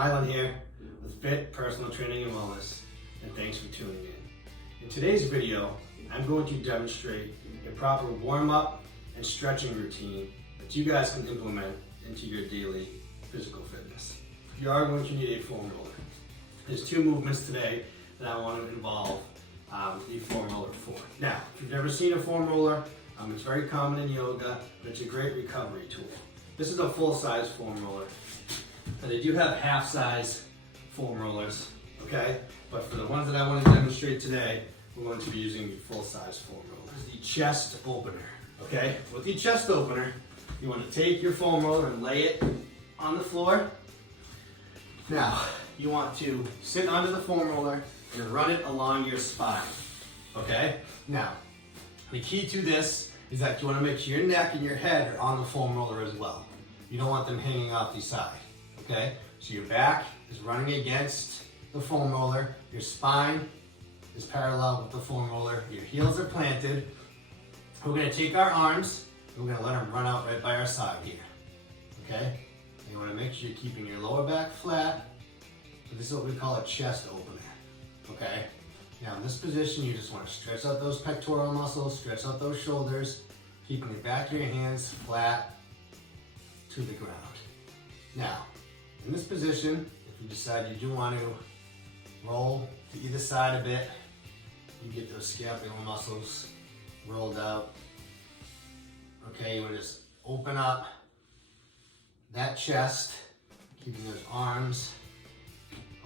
Milan here with Fit Personal Training and Wellness, and thanks for tuning in. In today's video, I'm going to demonstrate a proper warm-up and stretching routine that you guys can implement into your daily physical fitness. You are going to need a foam roller. There's two movements today that I want to involve the foam roller for. Now, if you've never seen a foam roller, it's very common in yoga, but it's a great recovery tool. This is a full-size foam roller. And they do have half-size foam rollers, okay? But for the ones that I want to demonstrate today, we're going to be using the full-size foam roller. This is the chest opener, okay? With the chest opener, you want to take your foam roller and lay it on the floor. Now, you want to sit onto the foam roller and run it along your spine, okay? Now, the key to this is that you want to make sure your neck and your head are on the foam roller as well. You don't want them hanging off the side, okay? So your back is running against the foam roller, your spine is parallel with the foam roller, your heels are planted. We're going to take our arms and we're going to let them run out right by our side here, okay? And you want to make sure you're keeping your lower back flat. So this is what we call a chest opener, okay? Now in this position, you just want to stretch out those pectoral muscles, stretch out those shoulders, keeping the back of your hands flat to the ground. Now, in this position, if you decide you do want to roll to either side a bit, you get those scapular muscles rolled out. Okay, you want to just open up that chest, keeping those arms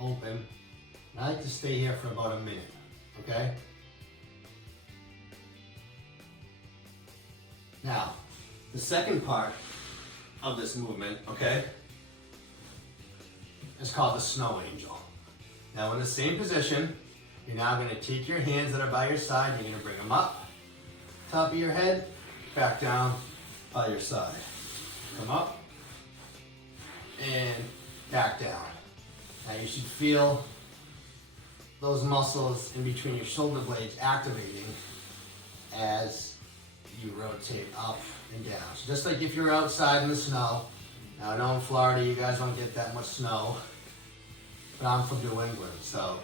open. I like to stay here for about a minute, okay? Now, the second part of this movement, okay, is called the snow angel. Now in the same position, you're now going to take your hands that are by your side, you're going to bring them up, top of your head, back down by your side. Come up, and back down. Now you should feel those muscles in between your shoulder blades activating as you rotate up and down. So just like if you're outside in the snow. Now I know in Florida you guys don't get that much snow, but I'm from New England, so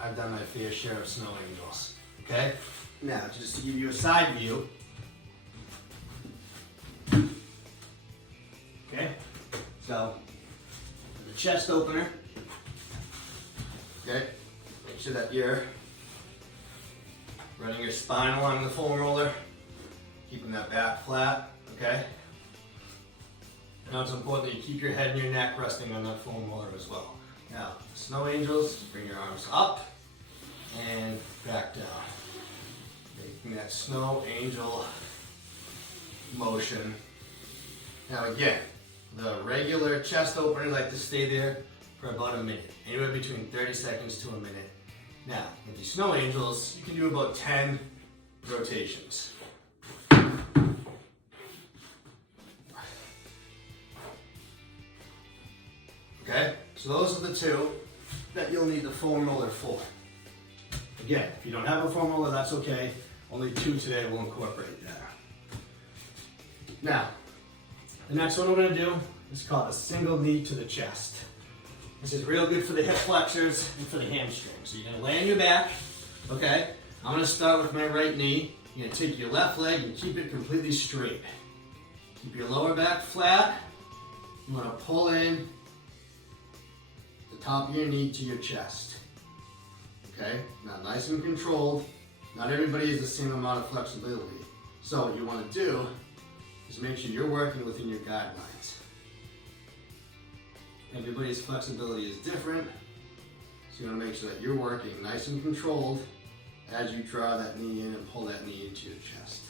I've done my fair share of snow angels, okay? Now just to give you a side view, okay? So the chest opener, okay? Make sure that you're running your spine along the foam roller, keeping that back flat, okay? Now it's important that you keep your head and your neck resting on that foam roller as well. Now, snow angels, bring your arms up and back down. Making that snow angel motion. Now again, the regular chest openers like to stay there for about a minute, anywhere between 30 seconds to a minute. Now, with the snow angels, you can do about 10 rotations. Okay, so those are the two that you'll need the foam roller for. Again, if you don't have a foam roller, that's okay. Only two today will incorporate that. Now, the next one we're going to do is called a single knee to the chest. This is real good for the hip flexors and for the hamstrings. So you're going to lay on your back, okay? I'm going to start with my right knee. You're going to take your left leg and keep it completely straight. Keep your lower back flat. You want to pull in the top of your knee to your chest. Okay? Now nice and controlled. Not everybody has the same amount of flexibility. So what you want to do is make sure you're working within your guidelines. Everybody's flexibility is different, so you want to make sure that you're working nice and controlled as you draw that knee in and pull that knee into your chest.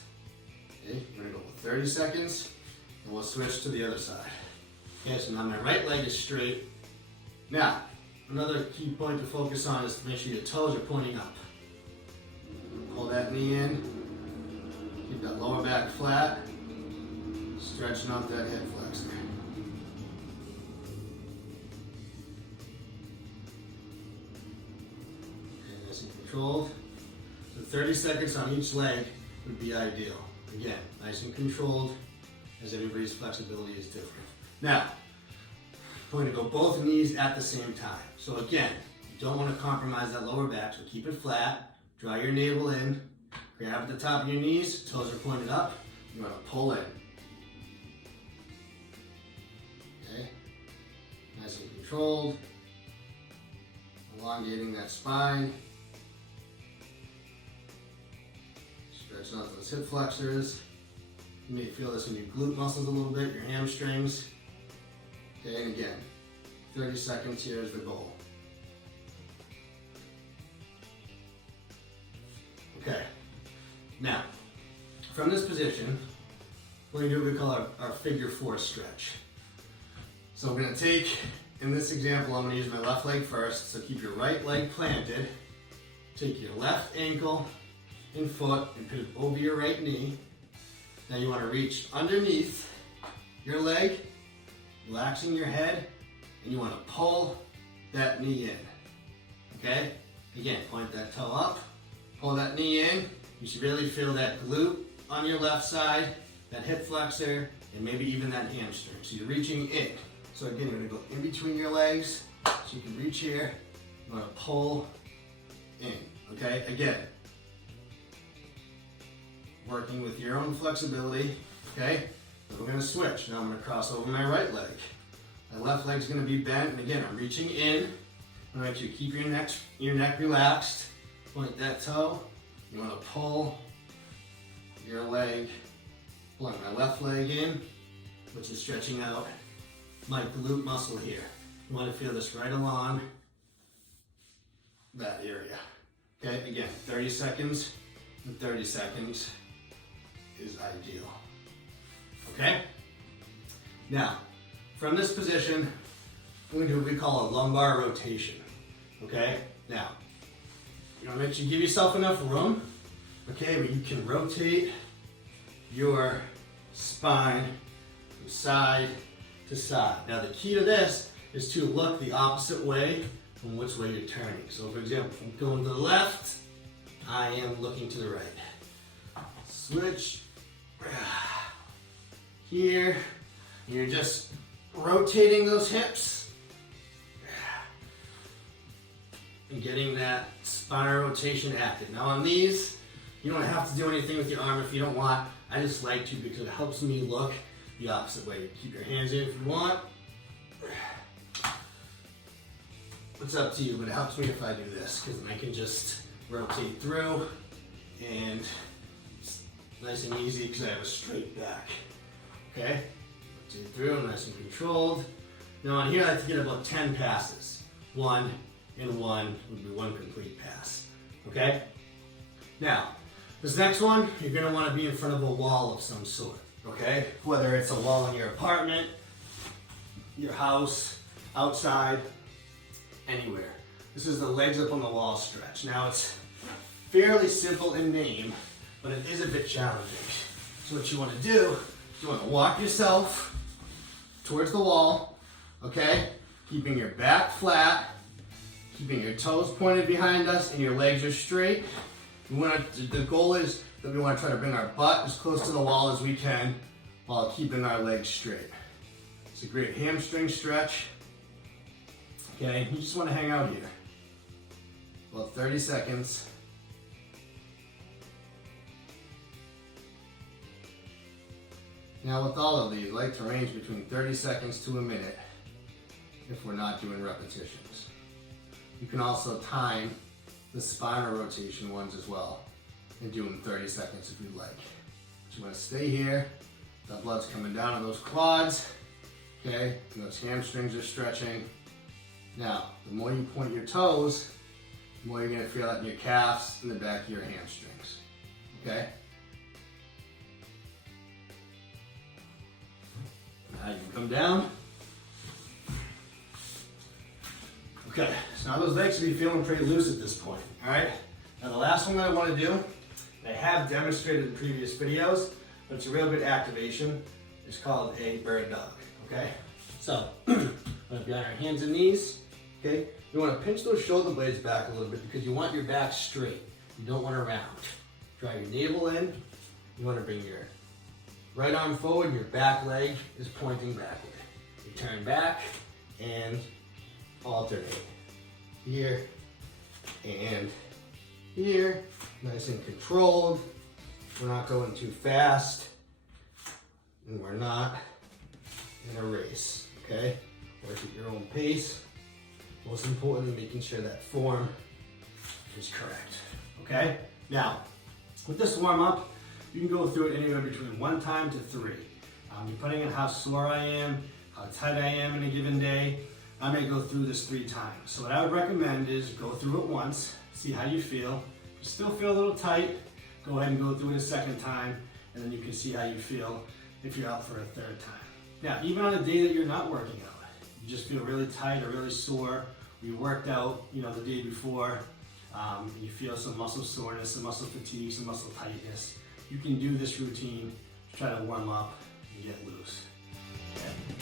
Okay, we're going to go for 30 seconds, and we'll switch to the other side. Okay, so now my right leg is straight. Now, another key point to focus on is to make sure your toes are pointing up. Pull that knee in, keep that lower back flat, stretching out that hip flexor. Controlled. So 30 seconds on each leg would be ideal. Again, nice and controlled, as everybody's flexibility is different. Now, We're going to go both knees at the same time. So again, you don't want to compromise that lower back, so keep it flat, draw your navel in, grab at the top of your knees, toes are pointed up, you want to pull in. Okay, nice and controlled, elongating that spine, stretching out those hip flexors. You may feel this in your glute muscles a little bit, your hamstrings. Okay, and again, 30 seconds here is the goal. Okay, now, from this position, we're going to do what we call our figure 4 stretch. So we're going to take, in this example, I'm going to use my left leg first, so keep your right leg planted, take your left ankle and foot and put it over your right knee. Now you want to reach underneath your leg, relaxing your head, and you want to pull that knee in. Okay? Again, point that toe up, pull that knee in. You should really feel that glute on your left side, that hip flexor, and maybe even that hamstring. So you're reaching in. So again, you're going to go in between your legs, so you can reach here. You want to pull in. Okay? Again, working with your own flexibility. Okay? So we're going to switch. Now I'm going to cross over my right leg. My left leg's going to be bent, and again, I'm reaching in. I want you to keep your neck relaxed. Point that toe. You want to pull your leg, pulling my left leg in, which is stretching out my glute muscle here. You want to feel this right along that area. Okay, again, 30 seconds and 30 seconds is ideal. Okay? Now, from this position, we're going to do what we call a lumbar rotation. Okay? Now, you want to make sure you give yourself enough room, okay, where you can rotate your spine from side to side. Now, the key to this is to look the opposite way from which way you're turning. So, for example, if I'm going to the left, I am looking to the right. Switch. Here, you're just rotating those hips and getting that spinal rotation active. Now on these, you don't have to do anything with your arm if you don't want. I just like to because it helps me look the opposite way. Keep your hands in if you want. It's up to you, but it helps me if I do this because then I can just rotate through and it's nice and easy because I have a straight back. Okay? Rotate through, nice and controlled. Now on here I like to get about 10 passes. 1 and 1 would be 1 complete pass. Okay? Now, this next one, you're going to want to be in front of a wall of some sort. Okay? Whether it's a wall in your apartment, your house, outside, anywhere. This is the legs up on the wall stretch. Now it's fairly simple in name, but it is a bit challenging. So what you want to do, you want to walk yourself towards the wall, okay? Keeping your back flat, keeping your toes pointed behind us and your legs are straight. The goal is that we want to try to bring our butt as close to the wall as we can while keeping our legs straight. It's a great hamstring stretch. Okay, you just want to hang out here. About 30 seconds. Now with all of these, I like to range between 30 seconds to a minute if we're not doing repetitions. You can also time the spinal rotation ones as well and do them 30 seconds if you'd like. But you want to stay here. The blood's coming down on those quads, okay? And those hamstrings are stretching. Now, the more you point your toes, the more you're going to feel that in your calves and the back of your hamstrings, okay? Now you can come down. Okay, so now those legs should be feeling pretty loose at this point, all right? Now the last one that I want to do, and I have demonstrated in previous videos, but it's a real good activation, is called a bird dog, okay? So, we're going to be on our hands and knees, okay? You want to pinch those shoulder blades back a little bit because you want your back straight. You don't want to round. Draw your navel in. You want to bring your right arm forward, your back leg is pointing backward. You turn back, and alternate. Here and here, nice and controlled. We're not going too fast, and we're not in a race, okay? Work at your own pace. Most importantly, making sure that form is correct, okay? Now, with this warm-up, you can go through it anywhere between 1 time to 3. Depending on how sore I am, how tight I am in a given day, I may go through this 3 times. So what I would recommend is go through it once, see how you feel. If you still feel a little tight, go ahead and go through it a 2nd time, and then you can see how you feel if you're out for a 3rd time. Now, even on a day that you're not working out, you just feel really tight or really sore, you worked out, the day before, you feel some muscle soreness, some muscle fatigue, some muscle tightness, you can do this routine to try to warm up and get loose. Okay?